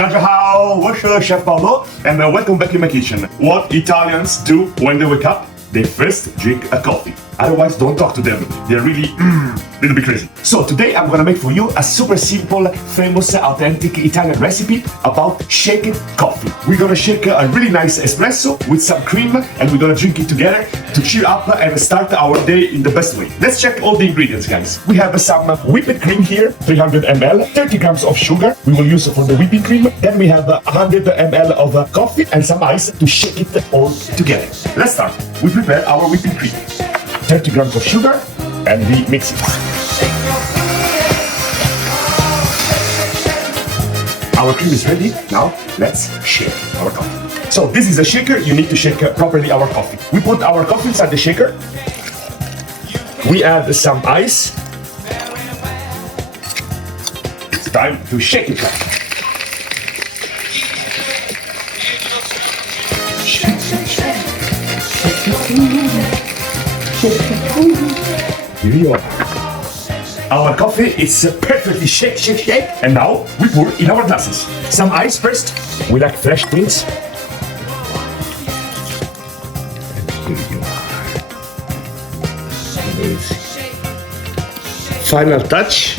大家好，我是 Chef Paolo, and welcome back in my kitchen. What Italians do when they wake up? They first drink a coffee. Otherwise, don't talk to them. They're really, little bit crazy. So today I'm gonna make for you a super simple, famous, authentic Italian recipe about shaken coffee. We're gonna shake a really nice espresso with some cream, and we're gonna drink it together to cheer up and start our day in the best way. Let's check all the ingredients, guys. We have some whipped cream here, 300 ml, 30 grams of sugar we will use for the whipping cream. Then we have 100 ml of coffee and some ice to shake it all together. Let's start. We prepare our whipping cream. 30 grams of sugar, and we mix it. Our cream is ready. Now let's shake our coffee. So this is a shaker. You need to shake properly our coffee. We put our coffee inside the shaker. We add some ice. It's time to shake it. Here you are. Our coffee is perfectly shake. And now we pour in our glasses. Some ice first. We like fresh things. And here you are. Amazing. Final touch.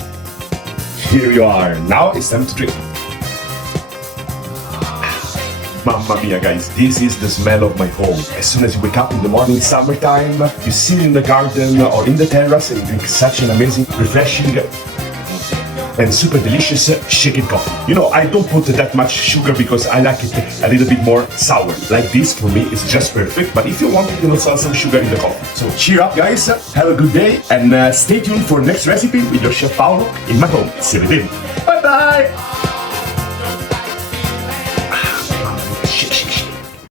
Here you are. Now it's time to drink. Mamma mia, guys, this is the smell of my home. As soon as you wake up in the morning, summertime, you sit in the garden or in the terrace and drink such an amazing, refreshing and super delicious shaken coffee. You know, I don't put that much sugar because I like it a little bit more sour. Like this, for me, is just perfect. But if you want, you can also add some sugar in the coffee. So cheer up, guys. Have a good day and stay tuned for next recipe with your Chef Paolo in my home. See you then. Bye-bye.